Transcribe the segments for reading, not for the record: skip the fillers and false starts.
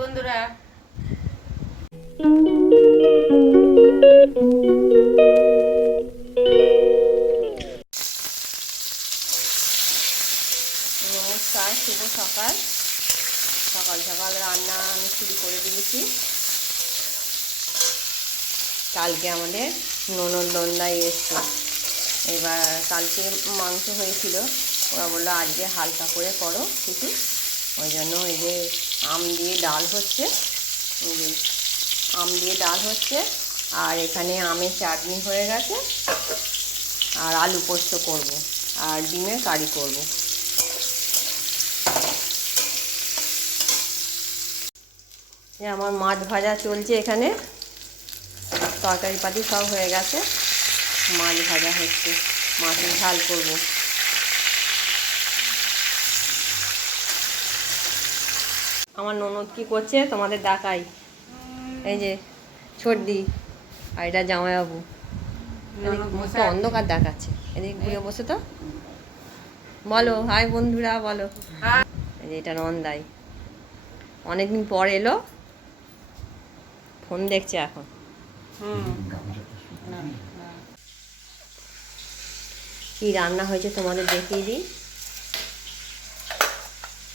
বন্ধুরা। নমস্কার, শুভ সকাল। সকাল সকাল রান্না আমি শুরু করে দিয়েছি। কালকে আমাদের ননদ নন্দাই এসছে। এবার কালকে মাংস হয়েছিল, ওরা বললো আজকে হালকা করে করো কিছু। ওই জন্য এই যে আম দিয়ে ডাল হচ্ছে, আম দিয়ে ডাল হচ্ছে। আর এখানে আমের চাটনি হয়ে গেছে, আর আলু পোস্ত করব, আর ডিমের কারি করব। আমার মাছ ভাজা চলছে, এখানে তরকারি পাতি সব হয়ে গেছে, মাছ ভাজা হচ্ছে, মাছের ঝাল করব। আমার ননদ কি করছে তোমাদের দেখাই। এই যে সর্দি, আর এটা জামাইবাবু। তো অন্ধকার দেখাচ্ছে, এদিকে ঘুরে বসে তো। বলো হাই বন্ধুরা, বলো। এই যে এটা নন্দাই, অনেকদিন পর এলো, ফোন দেখছে এখন। কি রান্না হয়েছে তোমাদের দেখিয়ে দিই।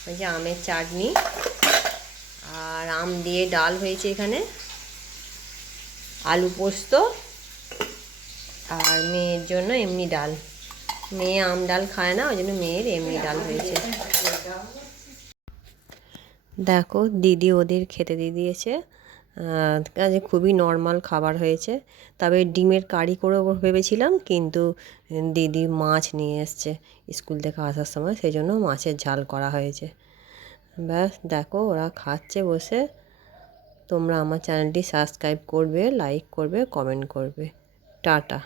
ওই যে আমের চাটনি আর আম দিয়ে ডাল হয়েছে, এখানে আলু পোস্ত, আর মেয়ের জন্য এমনি ডাল। মেয়ে আম ডাল খায় না, ওই জন্য মেয়ের এমনি ডাল হয়েছে। দেখো দিদি ওদের খেতে দিয়ে দিয়েছে, কাজে খুবই নর্মাল খাবার হয়েছে। তবে ডিমের কারি করে ভেবেছিলাম, কিন্তু দিদি মাছ নিয়ে এসছে স্কুল থেকে আসার সময়, সেই জন্য মাছের ঝাল করা হয়েছে। ব্যাস দেখো ওরা খাচ্ছে বসে। তোমরা আমার চ্যানেলটি সাবস্ক্রাইব করবে, লাইক করবে, কমেন্ট করবে। টাটা।